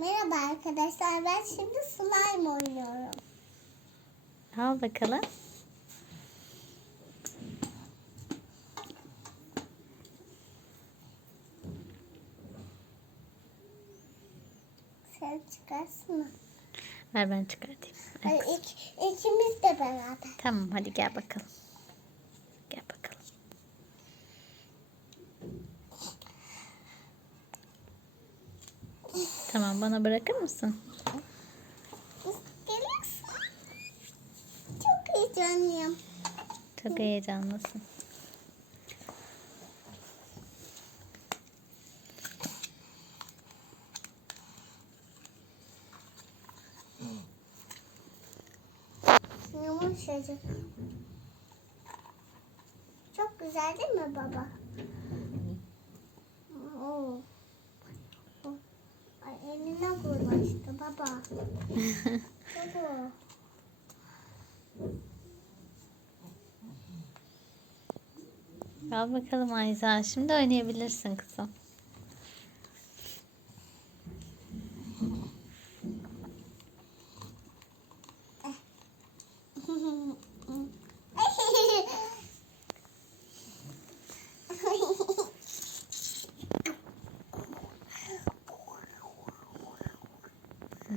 Merhaba arkadaşlar. Ben şimdi slime oynuyorum. Al bakalım. Sen çıkarsın mı? Ver ben çıkartayım. Hadi ik, ikimiz de beraber. Tamam hadi gel bakalım. Tamam bana bırakır mısın? Çok heyecanlıyım. Çok heyecanlısın. Yumuşacık. Çok güzel değil mi baba? Oo. Eline bulaştı baba. baba. Al bakalım Ayza. Şimdi oynayabilirsin kızım.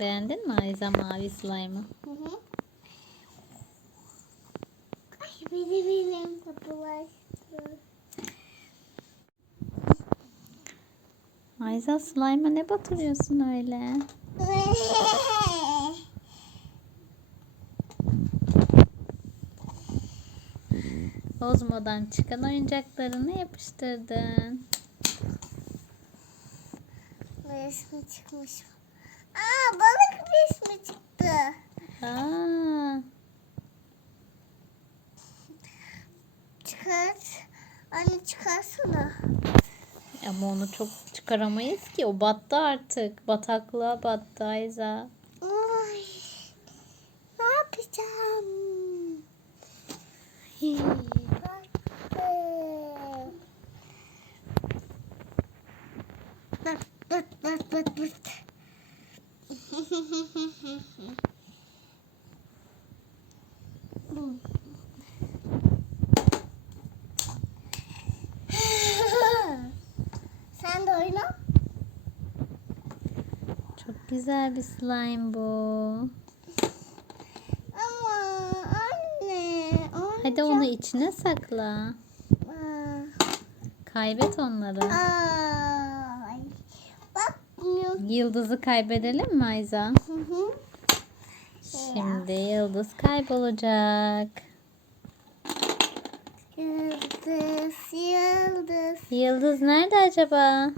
Beğendin mi Ayza mavi slime'ı? Hı hı. Ay beni benim bulaştı. Ayza slime'a ne batırıyorsun öyle? Ozmo'dan çıkan oyuncaklarını yapıştırdın. Resmi çıkmış. Balık resmi çıktı. Aa, Çıkart. Anne çıkarsana. ama onu çok çıkaramayız ki. O battı artık. Bataklığa battı Ayza. Ay. Ne yapacağım? Baktı. Dırt dırt dırt dırt dırt. Sen de oyna. Çok güzel bir slime bu. Ama anne. Hadi onu içine sakla. Aa, Kaybet onları. Ay. Yıldızı kaybedelim mi Ayza? Hı hı. Şimdi yıldız kaybolacak. Yıldız, yıldız. Yıldız nerede acaba?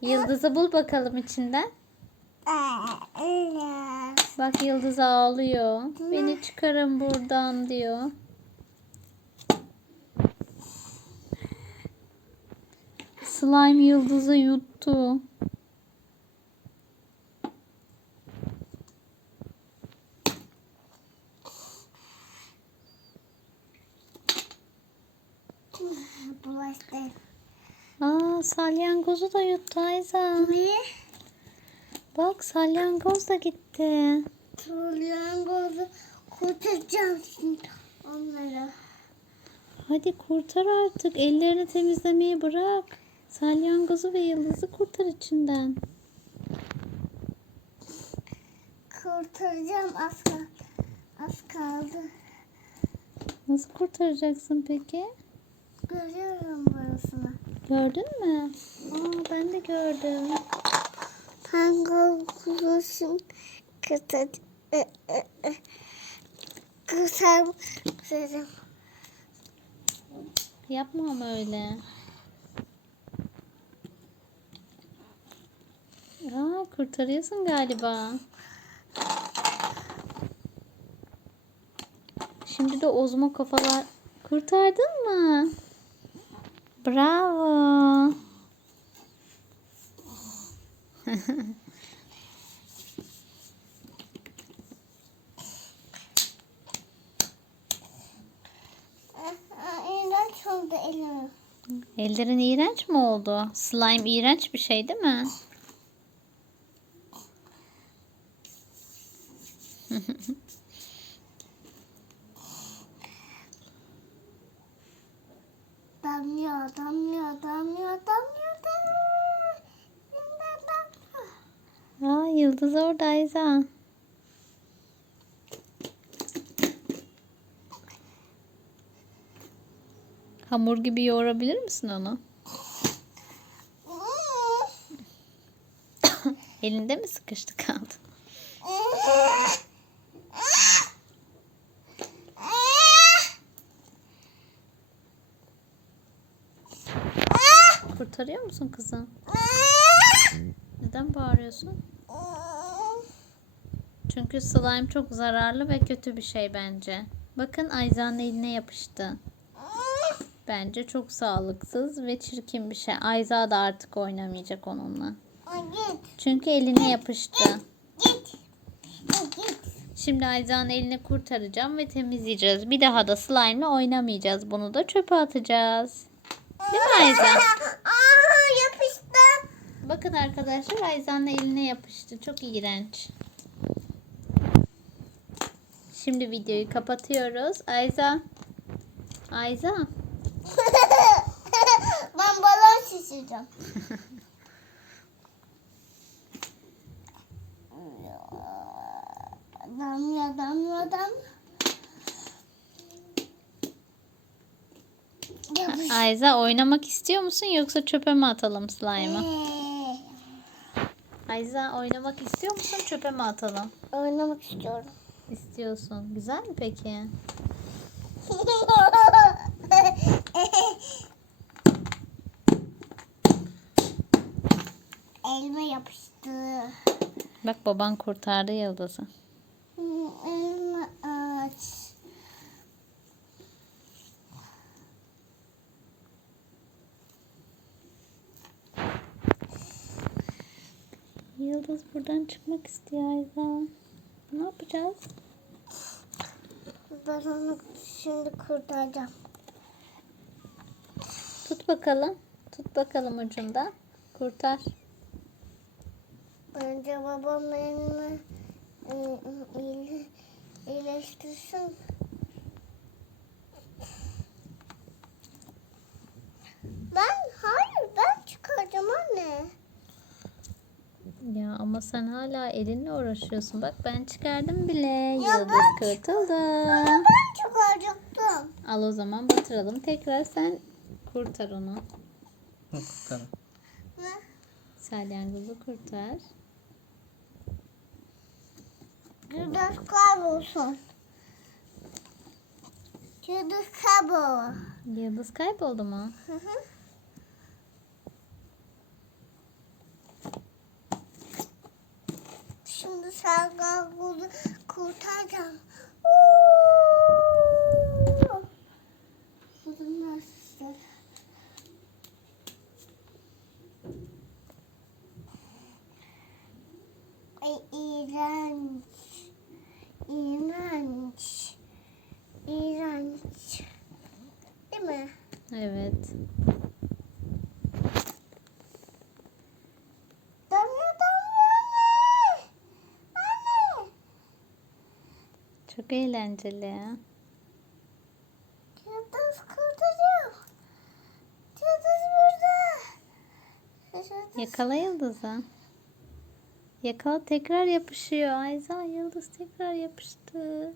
Yıldızı bul bakalım içinden. Evet. Bak Yıldız ağlıyor. Beni çıkarın buradan diyor. Slime Yıldız'ı yuttu. Bulaştı. Aa salyangozu da yuttu Ayza. Ve Bak salyangoz da gitti. tulyangozu kurtaracağım şimdi onları. Hadi kurtar artık. Ellerini temizlemeyi bırak. Salyangozu ve yıldızı kurtar içinden. Kurtaracağım az kaldı. Az kaldı. Nasıl kurtaracaksın peki? Görüyorum burasını. Gördün mü? Aa ben de gördüm. Pangoluşum kurtar. e, e, e. Kurtar. Kurtaracağım. Yapma ama öyle. Aa kurtarıyorsun galiba. Şimdi de ozmo kafalar kurtardın mı? Bravo. İğrenç oldu elim. Ellerin iğrenç mi oldu? Slime iğrenç bir şey değil mi? Damlıyor, damlıyor, damlıyor, damlıyor, damlıyor. Aa yıldız orada Ayza. Hamur gibi yoğurabilir misin onu? Elinde mi sıkıştı kaldı? Kurtarıyor musun kızım? Neden bağırıyorsun? Çünkü slime çok zararlı ve kötü bir şey bence. Bakın Ayza'nın eline yapıştı. Bence çok sağlıksız ve çirkin bir şey. Ayza da artık oynamayacak onunla. Çünkü eline yapıştı. git, git. Şimdi Ayza'nın elini kurtaracağım ve temizleyeceğiz. Bir daha da slime'la oynamayacağız. Bunu da çöpe atacağız. Değil mi Ayza? Bakın arkadaşlar Ayza'nın eline yapıştı. Çok iğrenç. Şimdi videoyu kapatıyoruz. Ayza. Ayza. ben balon şişireceğim. damlıyor, damlıyor. Yapış. Ayza oynamak istiyor musun yoksa çöpe mi atalım slime'ı? Ayza oynamak istiyor musun çöpe mi atalım? Oynamak istiyorum. İstiyorsun. Güzel mi peki? Elma yapıştı. Bak baban kurtardı yıldızı. Elma aç. Yıldız buradan çıkmak istiyor Ayza. Ne yapacağız? Ben onu şimdi kurtaracağım. Tut bakalım. Tut bakalım ucunda. Kurtar. Önce babam elimi e, iyile- iyileştirsin. Ben hayır ben çıkaracağım anne. Ya ama sen hala elinle uğraşıyorsun. Bak ben çıkardım bile. Ya Yıldız ben- kurtuldu. Ben çıkaracaktım. Al o zaman batıralım. Tekrar sen kurtar onu. Ne? Salyangozu kurtar. Yıldız kaybolsun. Yıldız kaybol. Yıldız kayboldu mu? Hı hı. Şimdi sargalı kurtaracağım. Uuu. Bu da nasıl? Ay iğrenç. İğrenç. İğrenç. Değil mi? Evet. Damla damla anne. Anne. Çok eğlenceli ya. Yıldız kurtarıyor. Yıldız burada. Yıldız. Yakala yıldızı. Yakala tekrar yapışıyor. Ayza yıldız tekrar yapıştı.